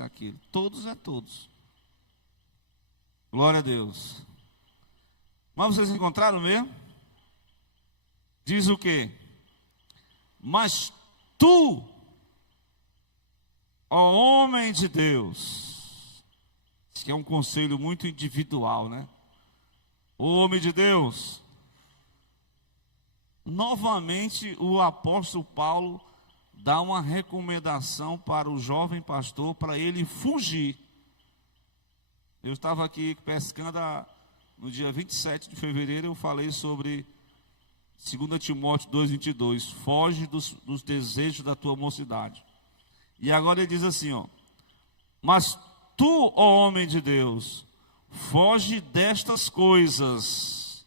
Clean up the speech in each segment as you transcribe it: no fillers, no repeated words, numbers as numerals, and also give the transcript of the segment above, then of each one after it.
aquilo. Todos é todos. Glória a Deus. Mas vocês encontraram mesmo? Diz o quê? Mas tu, ó homem de Deus, isso que é um conselho muito individual, né? O homem de Deus. Novamente o apóstolo Paulo dá uma recomendação para o jovem pastor, para ele fugir. Eu estava aqui pescando no dia 27 de fevereiro, eu falei sobre 2 Timóteo 2:22, foge dos desejos da tua mocidade. E agora ele diz assim, ó: mas tu, ó homem de Deus, foge destas coisas.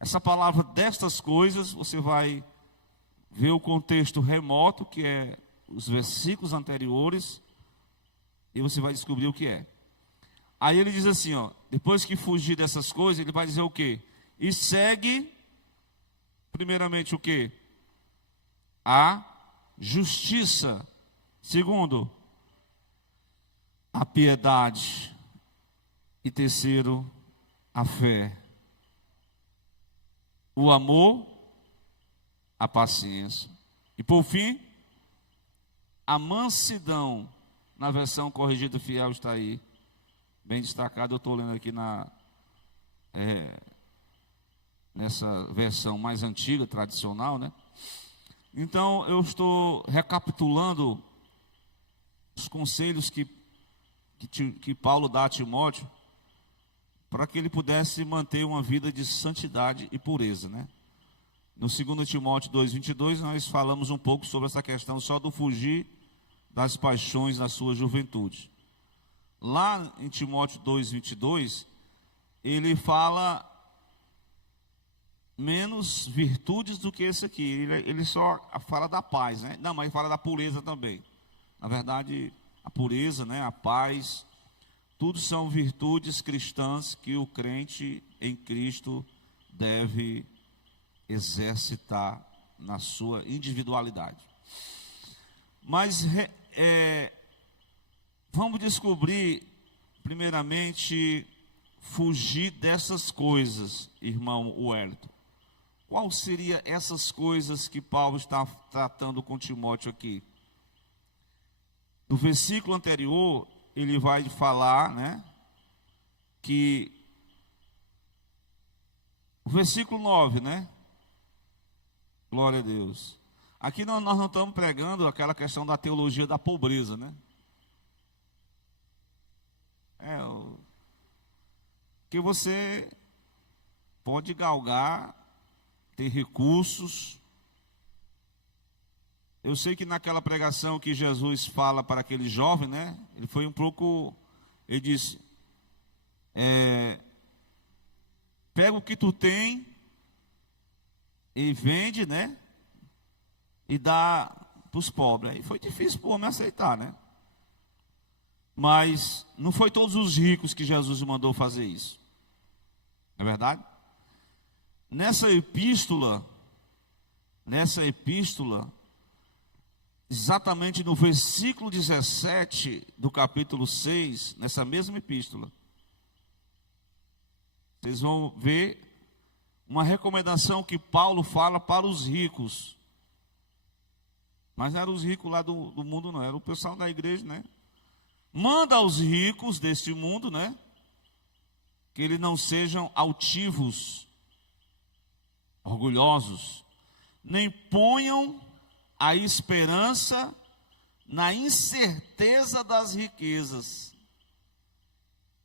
Essa palavra destas coisas, você vai ver o contexto remoto, que é os versículos anteriores, e você vai descobrir o que é. Aí ele diz assim, ó, depois que fugir dessas coisas, ele vai dizer o quê? E segue, primeiramente o quê? A justiça. Segundo, a piedade. E terceiro, a fé. O amor, a paciência. E por fim, a mansidão. Na versão corrigida fiel está aí, bem destacado. Eu estou lendo aqui nessa versão mais antiga, tradicional, né? Então eu estou recapitulando os conselhos que Paulo dá a Timóteo, para que ele pudesse manter uma vida de santidade e pureza, né? No 2 Timóteo 2:22 nós falamos um pouco sobre essa questão só do fugir das paixões na sua juventude. Lá em Timóteo 2:22, ele fala menos virtudes do que esse aqui. Ele só fala da paz, né? Não, mas ele fala da pureza também. Na verdade, a pureza, né? A paz, tudo são virtudes cristãs que o crente em Cristo deve exercitar na sua individualidade. Mas vamos descobrir, primeiramente, fugir dessas coisas, irmão Wellington. Qual seria essas coisas que Paulo está tratando com Timóteo aqui? No versículo anterior, ele vai falar, né, que o versículo 9, né? Glória a Deus. Aqui nós não estamos pregando aquela questão da teologia da pobreza, né? Que você pode galgar, ter recursos. Eu sei que naquela pregação que Jesus fala para aquele jovem, né? Ele foi um pouco, ele disse, pega o que tu tem e vende, né? E dá para os pobres. Aí foi difícil para o homem aceitar, né? Mas não foi todos os ricos que Jesus mandou fazer isso. Não é verdade? Nessa epístola, exatamente no versículo 17 do capítulo 6, nessa mesma epístola, vocês vão ver uma recomendação que Paulo fala para os ricos. Mas não eram os ricos lá do mundo, não, era o pessoal da igreja, né? Manda aos ricos deste mundo, né, que eles não sejam altivos, orgulhosos, nem ponham a esperança na incerteza das riquezas.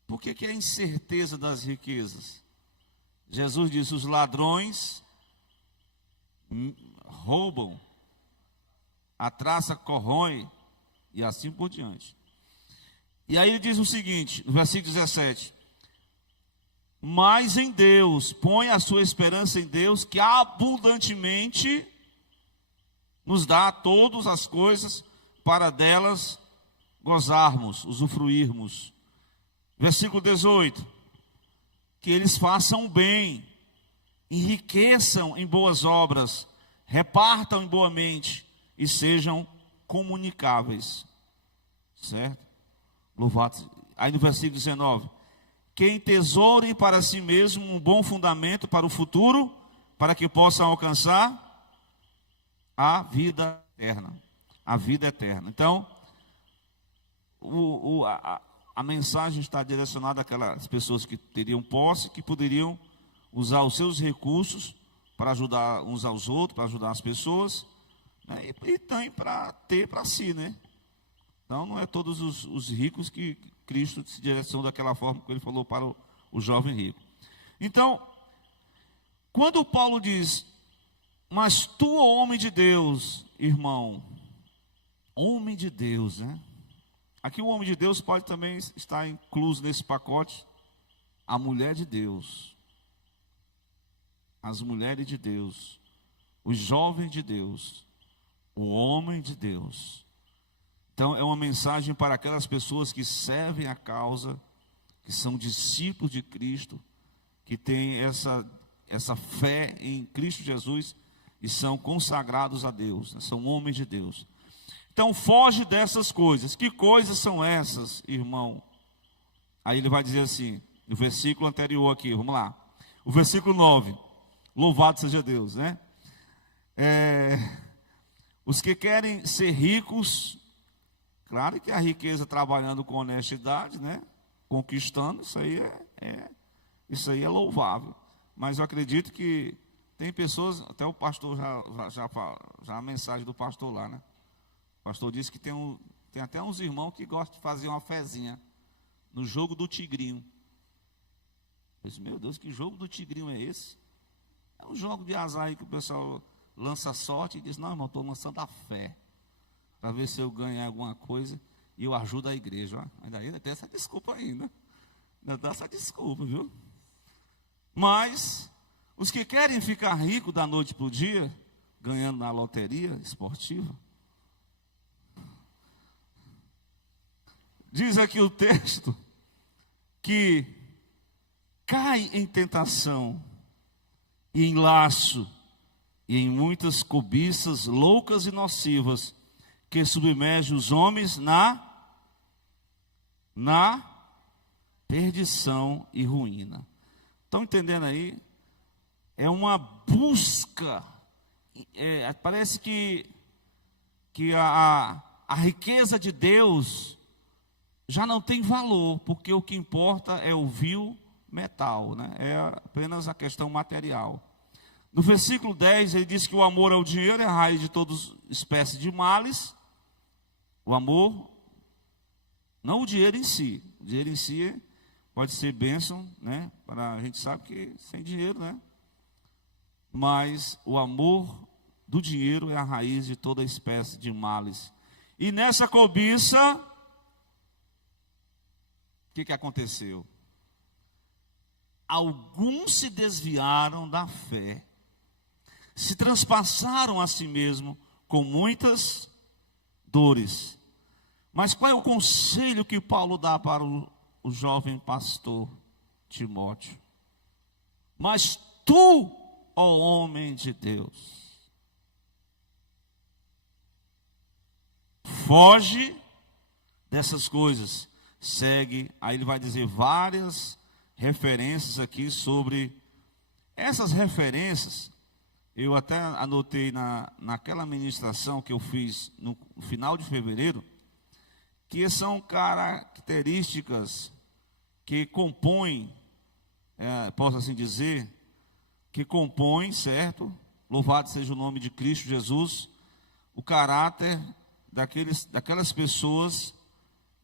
Por que é a incerteza das riquezas? Jesus disse: os ladrões roubam, a traça corrói, e assim por diante. E aí ele diz o seguinte, no versículo 17: mas em Deus, põe a sua esperança em Deus, que abundantemente nos dá todas as coisas para delas gozarmos, usufruirmos. Versículo 18: que eles façam o bem, enriqueçam em boas obras, repartam em boa mente e sejam comunicáveis. Certo? Louvado. Aí no versículo 19: que entesourem para si mesmo um bom fundamento para o futuro, para que possam alcançar a vida eterna. A vida eterna. Então, a mensagem está direcionada àquelas pessoas que teriam posse, que poderiam usar os seus recursos para ajudar uns aos outros, para ajudar as pessoas, né? E também para ter para si, né? Então, não é todos os ricos que Cristo se direcionou daquela forma que ele falou para o jovem rico. Então, quando Paulo diz: mas tu, homem de Deus, irmão, homem de Deus, né? Aqui o homem de Deus pode também estar incluso nesse pacote a mulher de Deus, as mulheres de Deus, os jovens de Deus, o homem de Deus. Então é uma mensagem para aquelas pessoas que servem a causa, que são discípulos de Cristo, que têm essa fé em Cristo Jesus e são consagrados a Deus, né? São homens de Deus. Então foge dessas coisas. Que coisas são essas, irmão? Aí ele vai dizer assim, no versículo anterior aqui, vamos lá. O versículo 9, louvado seja Deus, né? Os que querem ser ricos, claro que a riqueza trabalhando com honestidade, né? Conquistando, isso aí é louvável. Mas eu acredito que tem pessoas, até o pastor já a mensagem do pastor lá, né? O pastor disse que tem até uns irmãos que gostam de fazer uma fezinha no jogo do tigrinho. Eu disse: meu Deus, que jogo do tigrinho é esse? É um jogo de azar aí que o pessoal lança sorte e diz: não, irmão, estou lançando a fé, para ver se eu ganho alguma coisa e eu ajudo a igreja. Ainda tem essa desculpa ainda. Ainda dá essa desculpa, viu? Mas os que querem ficar ricos da noite para o dia, ganhando na loteria esportiva, diz aqui o texto que cai em tentação e em laço e em muitas cobiças loucas e nocivas que submergem os homens na perdição e ruína. Estão entendendo aí? É uma busca. Parece que a riqueza de Deus já não tem valor, porque o que importa é o vil metal, né? É apenas a questão material. No versículo 10, ele diz que o amor ao dinheiro é a raiz de toda espécie de males. O amor, não o dinheiro em si. O dinheiro em si pode ser bênção, né? A gente sabe que sem dinheiro, né? Mas o amor do dinheiro é a raiz de toda espécie de males. E nessa cobiça, o que aconteceu? Alguns se desviaram da fé, se transpassaram a si mesmo com muitas dores. Mas qual é o conselho que Paulo dá para o jovem pastor Timóteo? Mas tu, ó homem de Deus, foge dessas coisas. Segue, aí ele vai dizer várias referências aqui sobre essas referências. Eu até anotei naquela ministração que eu fiz no final de fevereiro, que são características que compõem, posso assim dizer, que compõem, certo? Louvado seja o nome de Cristo Jesus, o caráter daquelas pessoas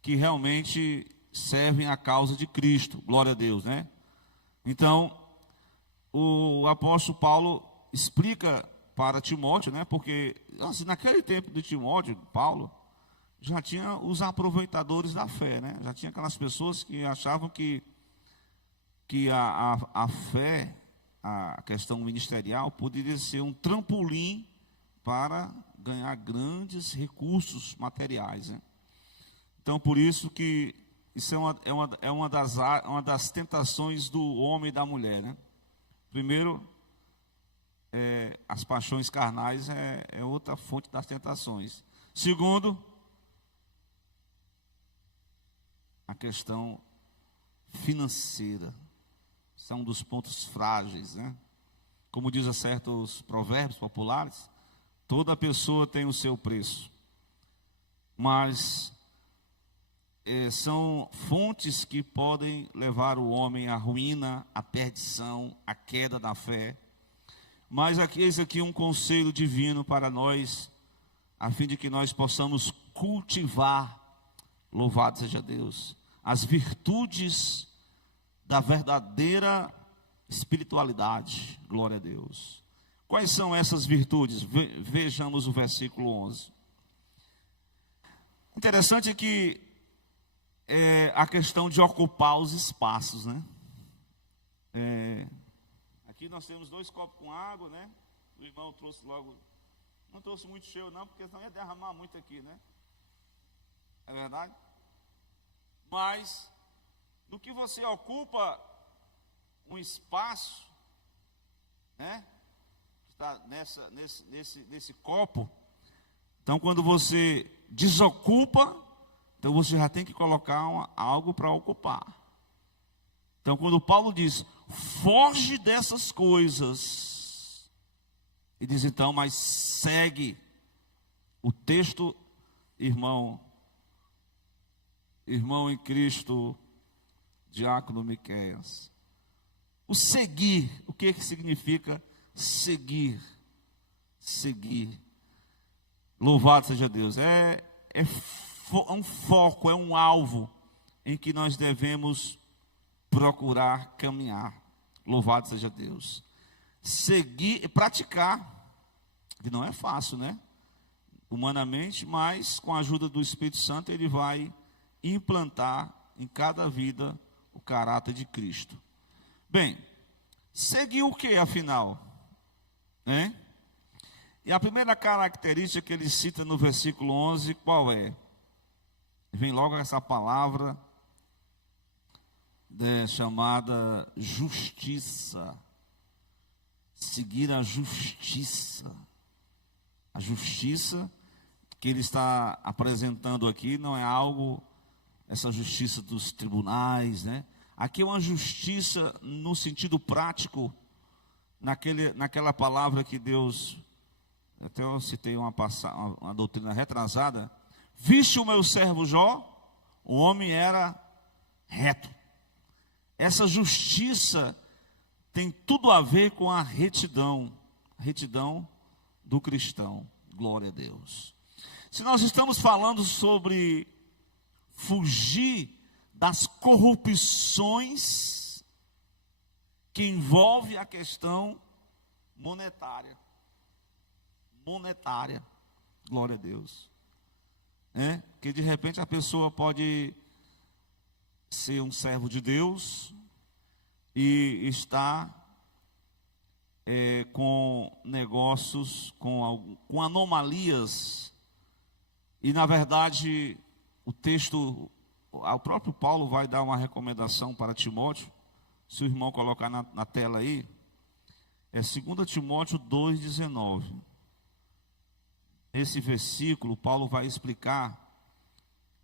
que realmente servem a causa de Cristo, glória a Deus, né? Então, o apóstolo Paulo explica para Timóteo, né? Porque assim, naquele tempo de Timóteo, Paulo, já tinha os aproveitadores da fé, né? Já tinha aquelas pessoas que achavam que a fé, a questão ministerial, poderia ser um trampolim para ganhar grandes recursos materiais, né? Então, por isso que isso é uma das tentações do homem e da mulher, né? Primeiro, as paixões carnais é outra fonte das tentações. Segundo, a questão financeira. Isso é um dos pontos frágeis, né? Como dizem certos provérbios populares, toda pessoa tem o seu preço. Mas são fontes que podem levar o homem à ruína, à perdição, à queda da fé. Mas eis aqui um conselho divino para nós, a fim de que nós possamos cultivar, louvado seja Deus, as virtudes da verdadeira espiritualidade. Glória a Deus. Quais são essas virtudes? Vejamos o versículo 11. Interessante que a questão de ocupar os espaços, né? Aqui nós temos 2 copos com água, né? O irmão trouxe logo, não trouxe muito cheio não, porque senão ia derramar muito aqui, né? É verdade? Mas, no que você ocupa um espaço, né? Que está nesse copo, então quando você desocupa, então você já tem que colocar algo para ocupar. Então quando Paulo diz, foge dessas coisas, e diz então, mas segue. O texto, irmão em Cristo, diácono Miqueias. O seguir, o que significa seguir? Seguir. Louvado seja Deus. É um foco, é um alvo em que nós devemos procurar caminhar. Louvado seja Deus. Seguir e praticar, que não é fácil, né? Humanamente, mas com a ajuda do Espírito Santo ele vai implantar em cada vida o caráter de Cristo. Bem, seguir o que afinal? Hein? E a primeira característica que ele cita no versículo 11, qual é? Vem logo essa palavra chamada justiça. Seguir a justiça. A justiça que ele está apresentando aqui não é algo, essa justiça dos tribunais, né? Aqui é uma justiça no sentido prático, naquela palavra que Deus, até eu citei uma doutrina retrasada, viste o meu servo Jó, o homem era reto. Essa justiça tem tudo a ver com a retidão do cristão. Glória a Deus. Se nós estamos falando sobre fugir das corrupções que envolve a questão monetária, glória a Deus, que de repente a pessoa pode ser um servo de Deus e estar com negócios, com anomalias, e na verdade o próprio Paulo vai dar uma recomendação para Timóteo. Se o irmão colocar na tela aí, é 2 Timóteo 2,19. Nesse versículo, Paulo vai explicar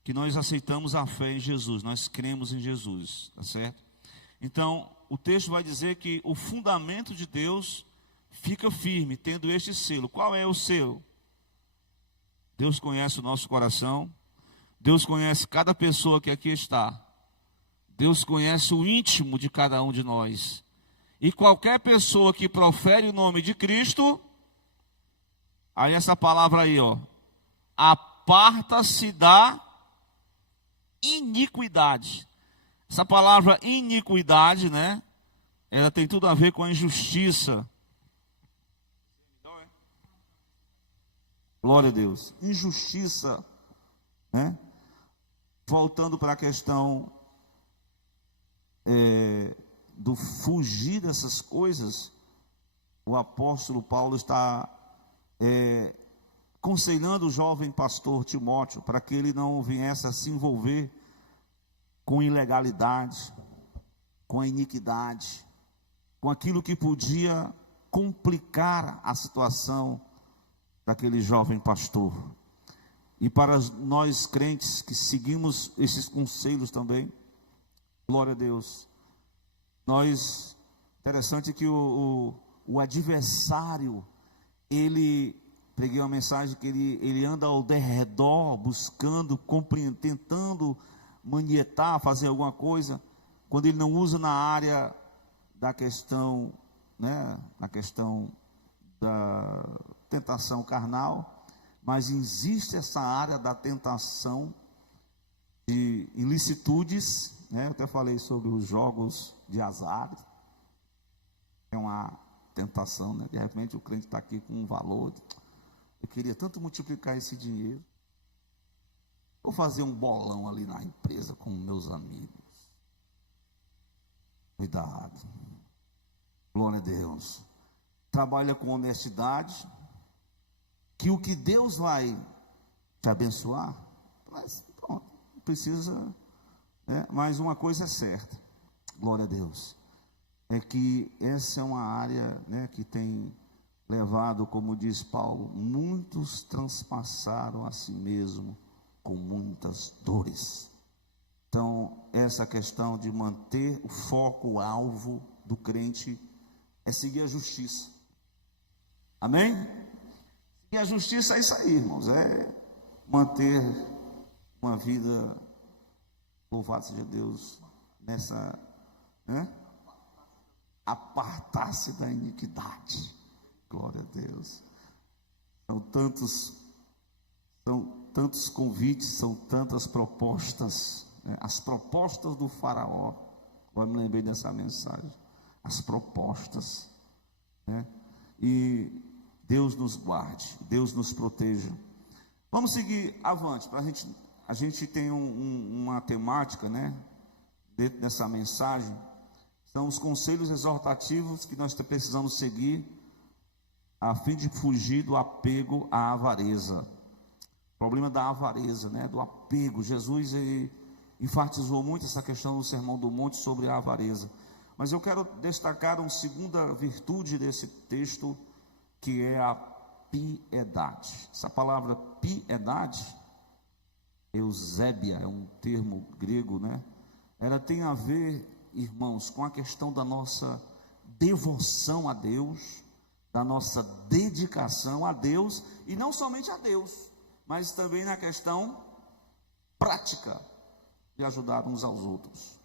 que nós aceitamos a fé em Jesus, nós cremos em Jesus, tá certo? Então, o texto vai dizer que o fundamento de Deus fica firme, tendo este selo. Qual é o selo? Deus conhece o nosso coração, Deus conhece cada pessoa que aqui está, Deus conhece o íntimo de cada um de nós. E qualquer pessoa que profere o nome de Cristo, aí essa palavra aí, aparta-se da iniquidade. Essa palavra iniquidade, né? Ela tem tudo a ver com a injustiça. Glória a Deus. Injustiça, né? Voltando para a questão do fugir dessas coisas, o apóstolo Paulo está aconselhando o jovem pastor Timóteo para que ele não viesse a se envolver com ilegalidade, com a iniquidade, com aquilo que podia complicar a situação daquele jovem pastor. E para nós crentes que seguimos esses conselhos também, glória a Deus. Interessante que o adversário, preguei uma mensagem que ele anda ao derredor, buscando, compreender, tentando manietar, fazer alguma coisa, quando ele não usa na área da questão, né, na questão da tentação carnal, mas existe essa área da tentação de ilicitudes, né? Eu até falei sobre os jogos de azar, é uma tentação, né? De repente o crente está aqui com um valor, eu queria tanto multiplicar esse dinheiro, vou fazer um bolão ali na empresa com meus amigos. Cuidado, glória a Deus. Trabalha com honestidade, que o que Deus vai te abençoar, mas pronto, precisa, né? Mas uma coisa é certa, glória a Deus, é que essa é uma área, né, que tem levado, como diz Paulo, muitos transpassaram a si mesmo com muitas dores. Então, essa questão de manter o foco, o alvo do crente é seguir a justiça. Amém? E a justiça é isso aí, irmãos, é manter uma vida, louvado seja Deus, nessa, né? Apartar-se da iniquidade, glória a Deus. São tantos convites, são tantas propostas, né? As propostas do faraó, eu me lembrei dessa mensagem, as propostas, né? E Deus nos guarde, Deus nos proteja. Vamos seguir avante, a gente tem uma temática, né, dentro dessa mensagem, são os conselhos exortativos que nós precisamos seguir, a fim de fugir do apego à avareza. O problema da avareza, né, do apego. Jesus enfatizou muito essa questão no Sermão do Monte sobre a avareza. Mas eu quero destacar uma segunda virtude desse texto, que é a piedade. Essa palavra piedade, eusébia, é um termo grego, né? Ela tem a ver, irmãos, com a questão da nossa devoção a Deus, da nossa dedicação a Deus, e não somente a Deus, mas também na questão prática de ajudar uns aos outros.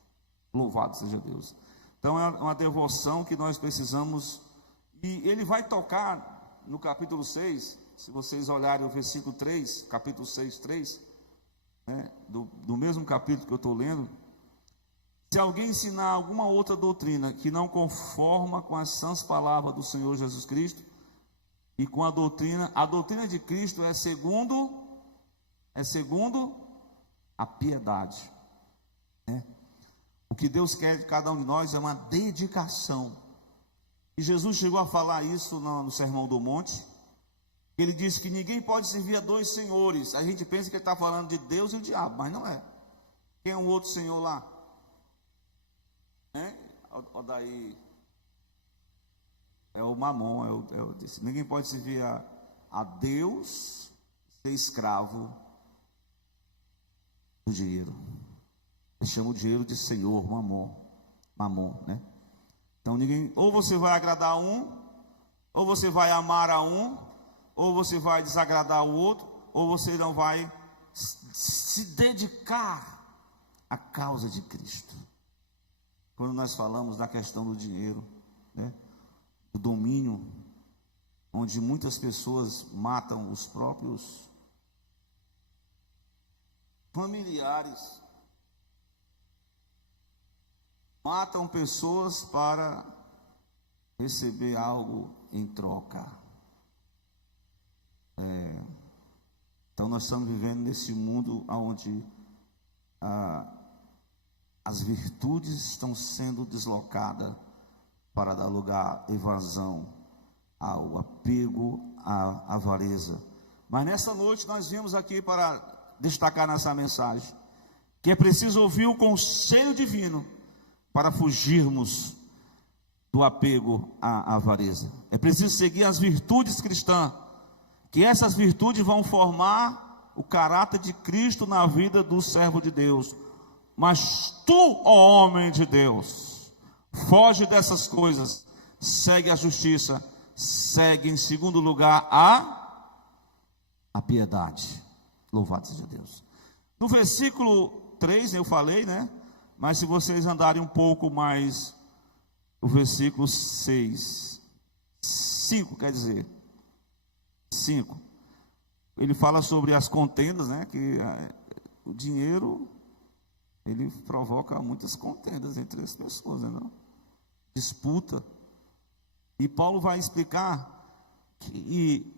Louvado seja Deus. Então é uma devoção que nós precisamos. E ele vai tocar no capítulo 6, se vocês olharem o versículo 3, capítulo 6, 3, né, do mesmo capítulo que eu estou lendo. Se alguém ensinar alguma outra doutrina que não conforma com as sãs palavras do Senhor Jesus Cristo, e com a doutrina de Cristo é segundo a piedade, né? O que Deus quer de cada um de nós é uma dedicação. E Jesus chegou a falar isso no Sermão do Monte. Ele disse que ninguém pode servir a dois senhores. A gente pensa que ele está falando de Deus e o diabo, mas não é. Quem é o outro senhor lá? Daí é o Mamon. Disse, ninguém pode servir a Deus, ser escravo do dinheiro. Ele chama o dinheiro de Senhor, Mamon, né? Então ninguém, ou você vai agradar a um, ou você vai amar a um, ou você vai desagradar o outro, ou você não vai se dedicar à causa de Cristo. Quando nós falamos da questão do dinheiro, né, do domínio, onde muitas pessoas matam os próprios familiares, matam pessoas para receber algo em troca. Então nós estamos vivendo nesse mundo onde as virtudes estão sendo deslocadas para dar lugar à evasão, ao apego, à avareza. Mas nessa noite nós viemos aqui para destacar nessa mensagem que é preciso ouvir o conselho divino para fugirmos do apego à avareza. É preciso seguir as virtudes cristãs, que essas virtudes vão formar o caráter de Cristo na vida do servo de Deus. Mas tu, ó homem de Deus, foge dessas coisas, segue a justiça, segue em segundo lugar a piedade. Louvado seja Deus. No versículo 3 eu falei, né? Mas se vocês andarem um pouco mais, o versículo 5 quer dizer, 5, ele fala sobre as contendas, né? Que o dinheiro, ele provoca muitas contendas entre as pessoas, né? Não? Disputa. E Paulo vai explicar que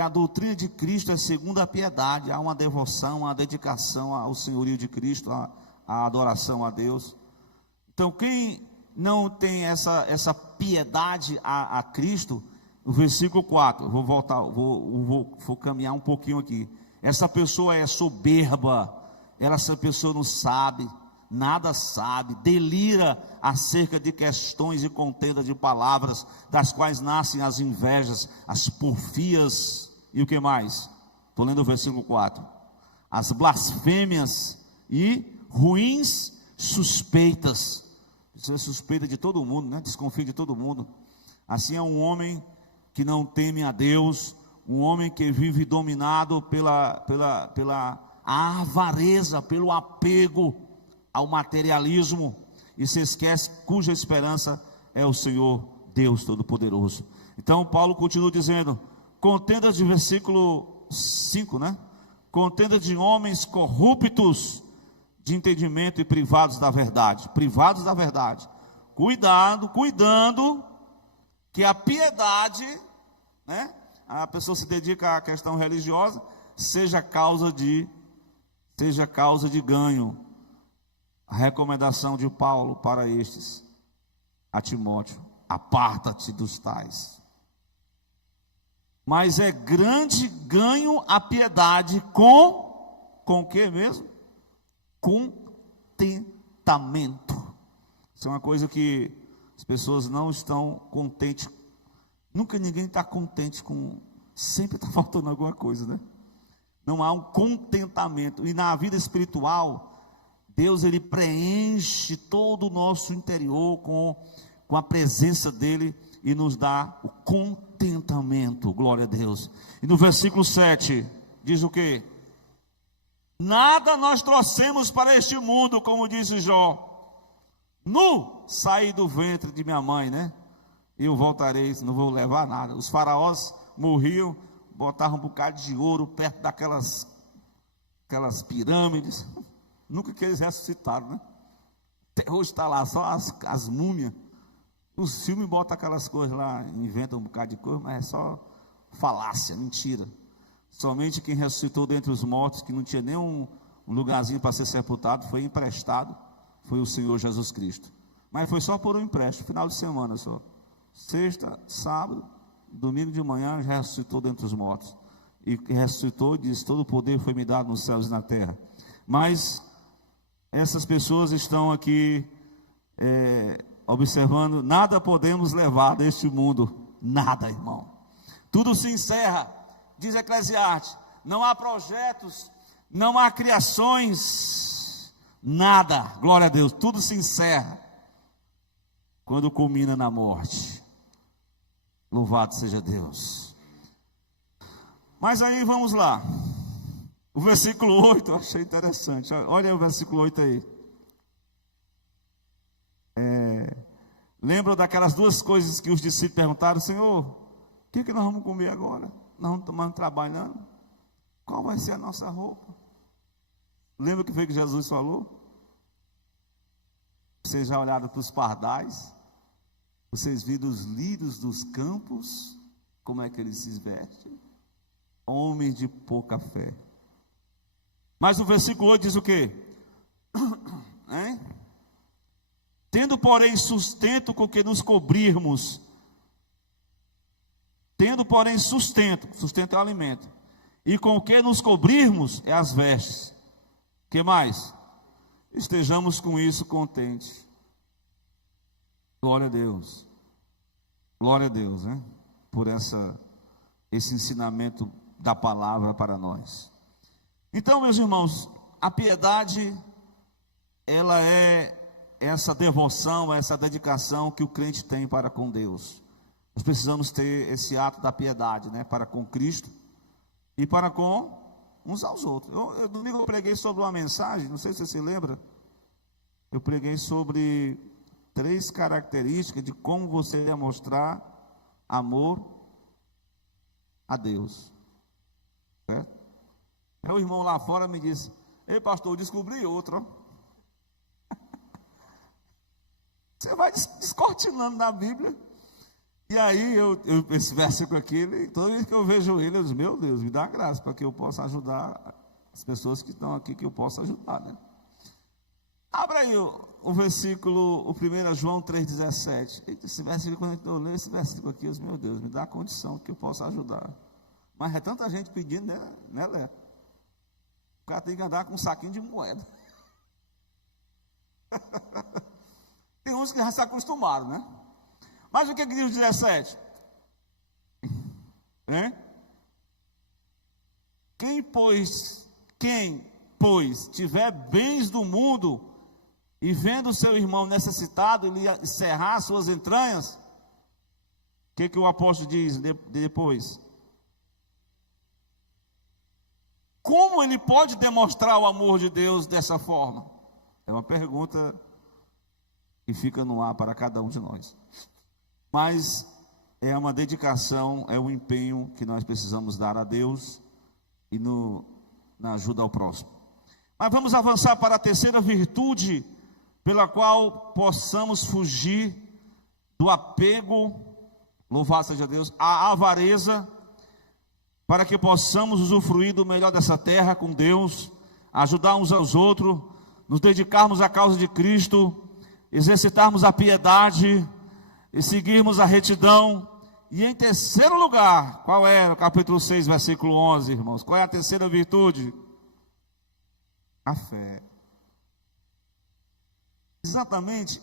a doutrina de Cristo é segundo a piedade. Há uma devoção, uma dedicação ao senhorio de Cristo, a adoração a Deus. Então, quem não tem essa piedade a Cristo, no versículo 4, vou voltar, vou caminhar um pouquinho aqui. Essa pessoa é soberba, essa pessoa não sabe, nada sabe, delira acerca de questões e contendas de palavras, das quais nascem as invejas, as porfias e o que mais? Estou lendo o versículo 4. As blasfêmias e ruins suspeitas. Você suspeita de todo mundo, né? Desconfia de todo mundo. Assim é um homem que não teme a Deus, um homem que vive dominado pela avareza, pelo apego ao materialismo, e se esquece cuja esperança é o Senhor Deus Todo-Poderoso. Então Paulo continua dizendo, contendas de versículo 5, né? Contendas de homens corruptos de entendimento e privados da verdade. Privados da verdade. Cuidando que a piedade, né? A pessoa se dedica à questão religiosa, seja causa de ganho. A recomendação de Paulo para estes, a Timóteo: aparta-te dos tais. Mas é grande ganho a piedade com o que mesmo? Contentamento. Isso é uma coisa que as pessoas não estão contentes. Nunca ninguém está contente com... Sempre está faltando alguma coisa, né? Não há um contentamento. E na vida espiritual, Deus, ele preenche todo o nosso interior com a presença dele e nos dá o contentamento. Glória a Deus. E no versículo 7 diz o quê? Nada nós trouxemos para este mundo, como disse Jó. Nu saí do ventre de minha mãe, né? Eu voltarei, não vou levar nada. Os faraós morriam, botavam um bocado de ouro perto daquelas pirâmides. Nunca que eles ressuscitaram, né? Até hoje está lá só as múmias. Os filmes botam aquelas coisas lá, inventam um bocado de coisa, mas é só falácia, mentira. Somente quem ressuscitou dentre os mortos, que não tinha nem um lugarzinho para ser sepultado, foi emprestado, foi o Senhor Jesus Cristo. Mas foi só por um empréstimo, final de semana só. Sexta, sábado, domingo de manhã, já ressuscitou dentre os mortos. E ressuscitou e disse: todo o poder foi me dado nos céus e na terra. Mas essas pessoas estão aqui observando, nada podemos levar deste mundo, nada, irmão. Tudo se encerra, diz Eclesiastes, não há projetos, não há criações, nada, glória a Deus, tudo se encerra quando culmina na morte. Louvado seja Deus. Mas aí vamos lá. O versículo 8, eu achei interessante. Olha o versículo 8 aí. Lembra daquelas duas coisas que os discípulos perguntaram: Senhor, o que nós vamos comer agora? Nós vamos tomar trabalhando? Qual vai ser a nossa roupa? Lembra o que foi que Jesus falou? Vocês já olharam para os pardais? Vocês viram os lírios dos campos? Como é que eles se vestem? Homens de pouca fé. Mas o versículo 8 diz o quê? Tendo, porém, sustento com que nos cobrirmos. Tendo, porém, sustento é o alimento. E com o que nos cobrirmos é as vestes. Que mais? Estejamos com isso contentes. Glória a Deus. Glória a Deus, por esse ensinamento da palavra para nós. Então, meus irmãos, a piedade, ela é essa devoção, essa dedicação que o crente tem para com Deus. Nós precisamos ter esse ato da piedade, né, para com Cristo e para com uns aos outros. Domingo eu preguei sobre uma mensagem, não sei se você se lembra, eu preguei sobre 3 características de como você demonstrar amor a Deus, certo? Meu irmão lá fora me disse: ei pastor, eu descobri outro. Você vai descortinando na Bíblia. E aí, esse versículo aqui, toda vez que eu vejo ele, eu digo: meu Deus, me dá graça, para que eu possa ajudar as pessoas que estão aqui, que eu possa ajudar, né? Abra aí o versículo, o 1 João 3,17. Esse versículo, quando eu leio esse versículo aqui, eu digo: meu Deus, me dá a condição que eu possa ajudar. Mas é tanta gente pedindo, né, Lé? O cara tem que andar com um saquinho de moeda. Tem uns que já se acostumaram, né? Mas o que diz o 17? Hein? Quem, pois, tiver bens do mundo e vendo seu irmão necessitado lhe cerrar suas entranhas, o que o apóstolo diz depois? Como ele pode demonstrar o amor de Deus dessa forma? É uma pergunta que fica no ar para cada um de nós. Mas é uma dedicação, é um empenho que nós precisamos dar a Deus e na ajuda ao próximo. Mas vamos avançar para a terceira virtude, pela qual possamos fugir do apego, louvado seja Deus, à avareza, para que possamos usufruir do melhor dessa terra com Deus, ajudar uns aos outros, nos dedicarmos à causa de Cristo, exercitarmos a piedade e seguirmos a retidão. E em terceiro lugar, qual é? No capítulo 6, versículo 11, irmãos, qual é a terceira virtude? A fé. Exatamente,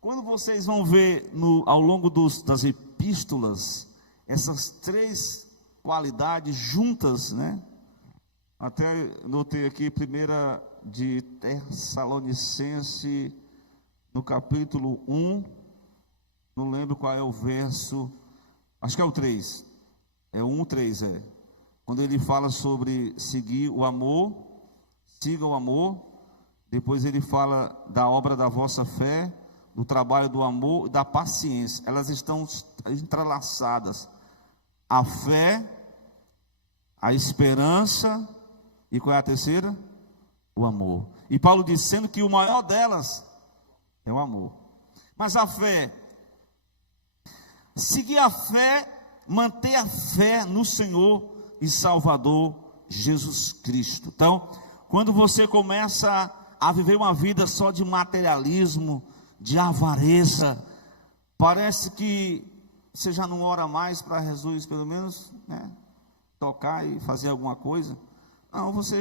quando vocês vão ver ao longo das epístolas, essas 3 qualidades juntas, né? Até notei aqui, 1 de Tessalonicense, no capítulo 1, não lembro qual é o verso, acho que é o 3, é o 1:3, quando ele fala sobre seguir o amor, siga o amor, depois ele fala da obra da vossa fé, do trabalho do amor e da paciência, elas estão entrelaçadas, a fé, a esperança, e qual é a terceira? O amor. E Paulo diz, sendo que o maior delas é o amor. Mas a fé, seguir a fé, manter a fé no Senhor e Salvador Jesus Cristo. Então, quando você começa a viver uma vida só de materialismo, de avareza, parece que você já não ora mais para Jesus, pelo menos, né, tocar e fazer alguma coisa. Não, você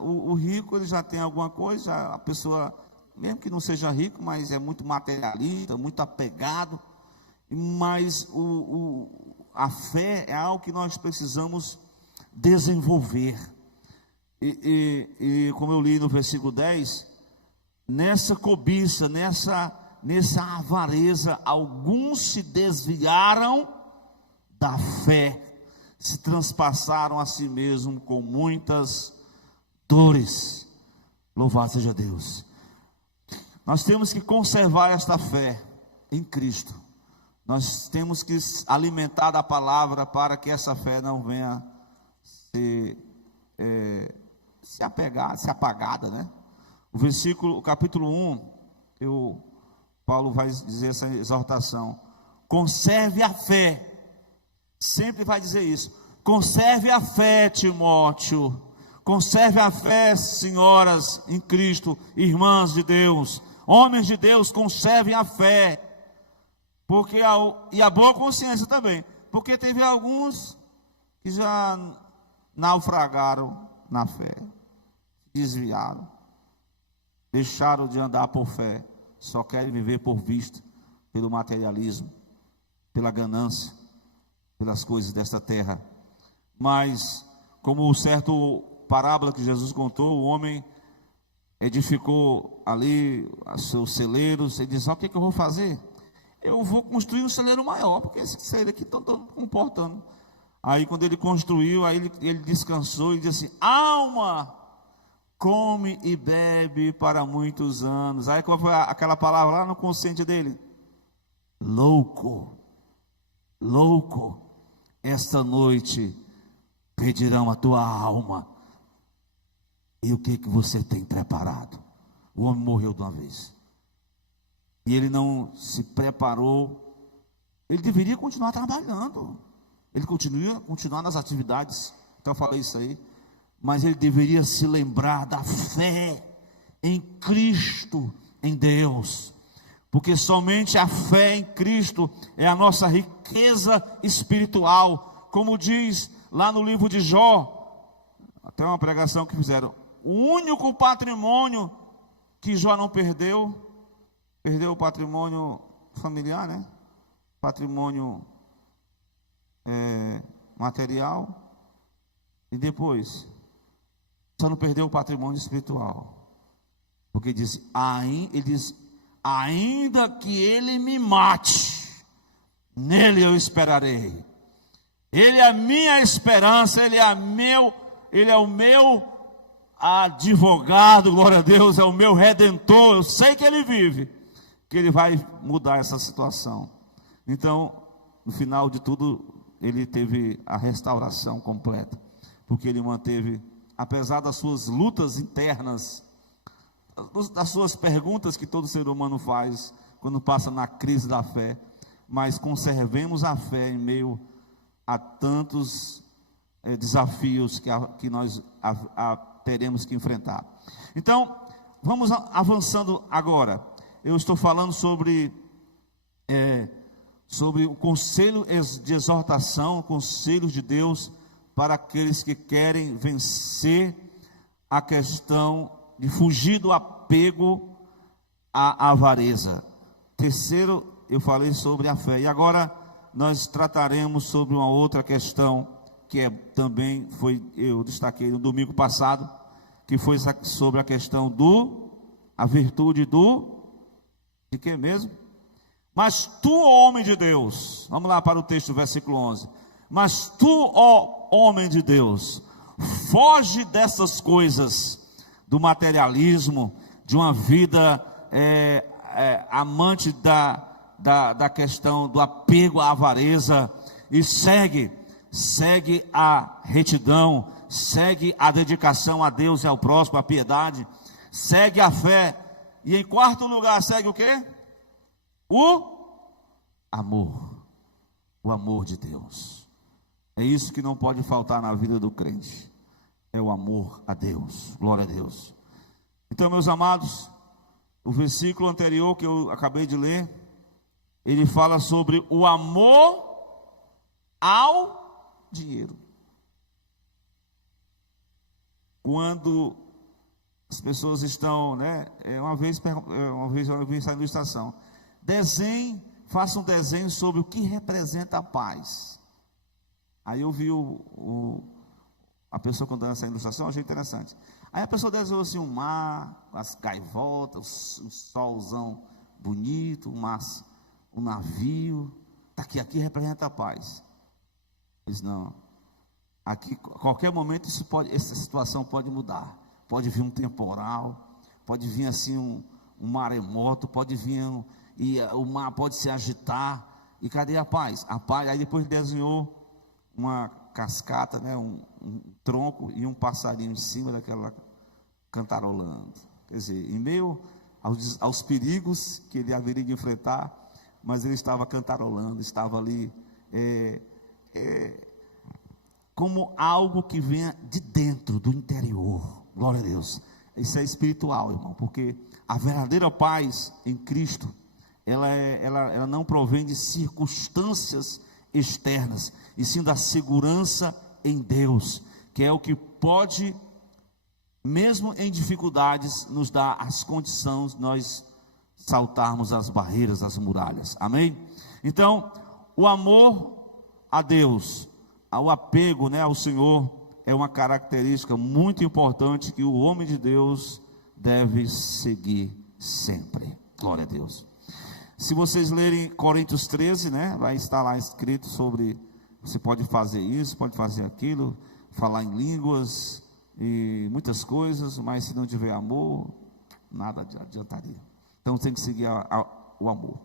o rico, ele já tem alguma coisa, a pessoa, mesmo que não seja rico, mas é muito materialista, muito apegado, mas a fé é algo que nós precisamos desenvolver. E como eu li no versículo 10, nessa cobiça, nessa avareza, alguns se desviaram da fé, se transpassaram a si mesmo com muitas dores. Louvado seja Deus. Nós temos que conservar esta fé em Cristo. Nós temos que alimentar da palavra para que essa fé não venha se apagada, né? O capítulo 1, Paulo vai dizer essa exortação: conserve a fé. Sempre vai dizer isso. Conserve a fé, Timóteo. Conserve a fé, senhoras em Cristo, irmãs de Deus, homens de Deus, conservem a fé. E a boa consciência também. Porque teve alguns que já naufragaram na fé, desviaram, deixaram de andar por fé, só querem viver por vista, pelo materialismo, pela ganância, pelas coisas desta terra. Mas, como o certo parábola que Jesus contou, o homem edificou ali os seus celeiros, ele disse: o que eu vou fazer? Eu vou construir um celeiro maior, porque esse celeiro aqui estão comportando. Aí quando ele construiu, aí ele descansou e disse assim: alma, come e bebe para muitos anos. Aí qual foi aquela palavra lá no consciente dele? Louco, louco, esta noite pedirão a tua alma. E o que você tem preparado? O homem morreu de uma vez. E ele não se preparou. Ele deveria continuar trabalhando. Ele continuar nas atividades. Então eu falei isso aí. Mas ele deveria se lembrar da fé em Cristo, em Deus. Porque somente a fé em Cristo é a nossa riqueza espiritual. Como diz lá no livro de Jó, até uma pregação que fizeram: o único patrimônio que Jó não perdeu o patrimônio familiar, né? Patrimônio material. E depois, só não perdeu o patrimônio espiritual. Porque ele diz: ainda que ele me mate, nele eu esperarei. Ele é a minha esperança, ele é o meu advogado, glória a Deus, é o meu redentor. Eu sei que ele vive, que ele vai mudar essa situação. Então, no final de tudo, ele teve a restauração completa, porque ele manteve, apesar das suas lutas internas, das suas perguntas que todo ser humano faz quando passa na crise da fé, mas conservemos a fé em meio a tantos desafios que nós teremos que enfrentar. Então, vamos avançando agora. Eu estou falando sobre o conselho de exortação, conselhos de Deus para aqueles que querem vencer a questão de fugir do apego à avareza. Terceiro, eu falei sobre a fé. E agora nós trataremos sobre uma outra questão que também eu destaquei no domingo passado, que foi sobre a questão a virtude de que mesmo? Mas tu, homem de Deus, vamos lá para o texto, versículo 11. Mas tu, ó homem de Deus, foge dessas coisas, do materialismo, de uma vida amante da questão do apego à avareza, e segue a retidão, segue a dedicação a Deus e ao próximo, a piedade, segue a fé, e em quarto lugar segue o quê? O amor de Deus. É isso que não pode faltar na vida do crente, é o amor a Deus, glória a Deus. Então, meus amados, o versículo anterior que eu acabei de ler, ele fala sobre o amor ao dinheiro. Quando as pessoas estão, uma vez eu vim saindo da estação, faça um desenho sobre o que representa a paz. Aí eu vi a pessoa quando estava saindo da estação, achei interessante. Aí a pessoa desenhou assim um mar, as gaivotas, um solzão bonito, um navio. Aqui representa a paz. Diz, não, aqui a qualquer momento essa situação pode mudar. Pode vir um temporal, pode vir assim um maremoto, pode vir e o mar pode se agitar. E cadê a paz? A paz. Aí depois desenhou uma cascata, um tronco e um passarinho em cima daquela cantarolando. Quer dizer, em meio aos perigos que ele haveria de enfrentar, mas ele estava cantarolando, estava ali como algo que venha de dentro, do interior. Glória a Deus. Isso é espiritual, irmão, porque a verdadeira paz em Cristo, ela não provém de circunstâncias externas, e sim da segurança em Deus, que é o que pode, mesmo em dificuldades, nos dar as condições de nós saltarmos as barreiras, as muralhas. Amém? Então, o amor a Deus, ao apego, ao Senhor, é uma característica muito importante que o homem de Deus deve seguir sempre. Glória a Deus. Se vocês lerem Coríntios 13, né, vai estar lá escrito sobre, você pode fazer isso, pode fazer aquilo, falar em línguas e muitas coisas, mas se não tiver amor, nada adiantaria. Então tem que seguir o amor.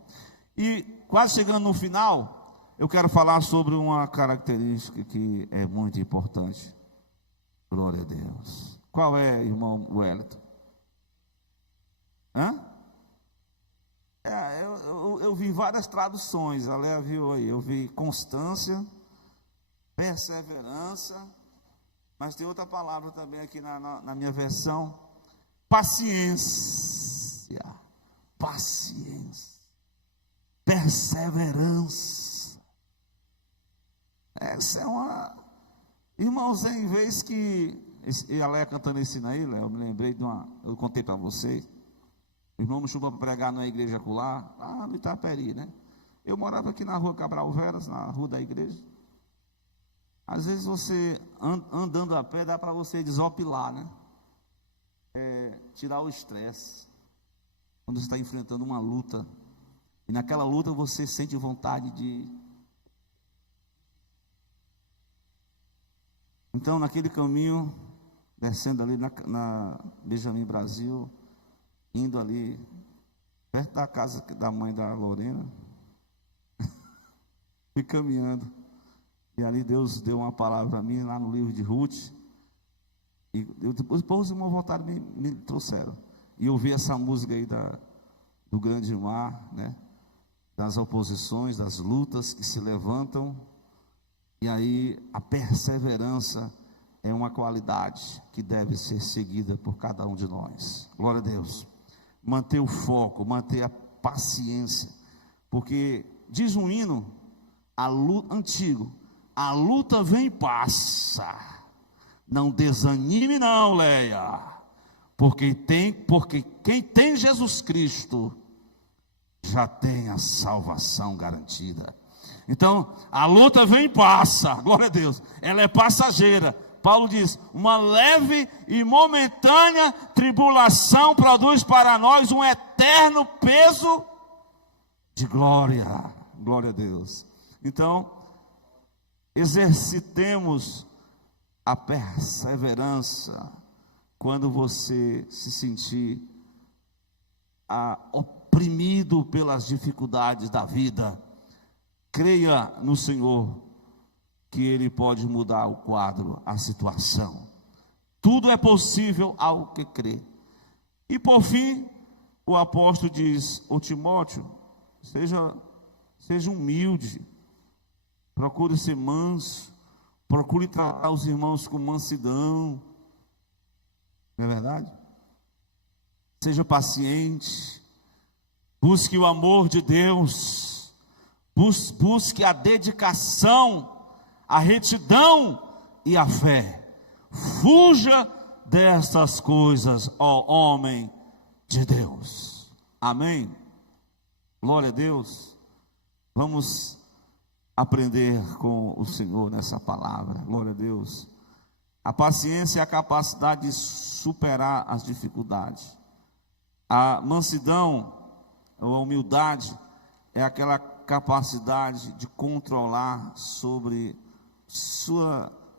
E quase chegando no final, eu quero falar sobre uma característica que é muito importante. Glória a Deus. Qual é, irmão Wellington? Eu vi várias traduções, a Léa viu aí, eu vi constância, perseverança, mas tem outra palavra também aqui na minha versão, paciência, perseverança. Essa é uma, irmãos, em vez que, e a Léa cantando esse aí, Léa, eu me lembrei de eu contei para vocês, o irmão me chamou para pregar na igreja acolá, lá no Itaperi, né? Eu morava aqui na rua Cabral Veras, na rua da igreja. Às vezes você, andando a pé, dá para você desopilar, né? Tirar o estresse. Quando você está enfrentando uma luta. E naquela luta você sente vontade de... Então, naquele caminho, descendo ali na Benjamin Brasil, indo ali, perto da casa da mãe da Lorena, fui caminhando, e ali Deus deu uma palavra para mim, lá no livro de Ruth, e depois os irmãos voltaram e me trouxeram, e eu vi essa música aí do grande mar, né, das oposições, das lutas que se levantam, e aí a perseverança é uma qualidade que deve ser seguida por cada um de nós. Glória a Deus. Manter o foco, manter a paciência, porque diz um hino antigo, a luta vem e passa, não desanime não, Leia, porque quem tem Jesus Cristo já tem a salvação garantida. Então a luta vem e passa, glória a Deus, ela é passageira. Paulo diz, uma leve e momentânea tribulação produz para nós um eterno peso de glória. Glória a Deus. Então, exercitemos a perseverança quando você se sentir oprimido pelas dificuldades da vida. Creia no Senhor, que Ele pode mudar o quadro, a situação. Tudo é possível ao que crê. E por fim, o apóstolo diz, ô Timóteo, seja humilde, procure ser manso, procure tratar os irmãos com mansidão, não é verdade? Seja paciente, busque o amor de Deus, busque a dedicação, a retidão e a fé. Fuja destas coisas, ó homem de Deus. Amém? Glória a Deus. Vamos aprender com o Senhor nessa palavra. Glória a Deus. A paciência é a capacidade de superar as dificuldades. A mansidão, ou a humildade, é aquela capacidade de controlar sobre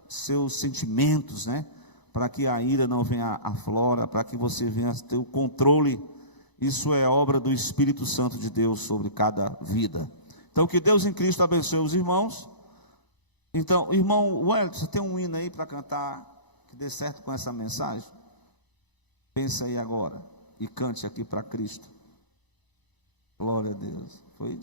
seus sentimentos, né? Para que a ira não venha à flora, para que você venha ter o controle. Isso é obra do Espírito Santo de Deus sobre cada vida. Então, que Deus em Cristo abençoe os irmãos. Então, irmão Wellington, você tem um hino aí para cantar que dê certo com essa mensagem? Pensa aí agora e cante aqui para Cristo. Glória a Deus. Foi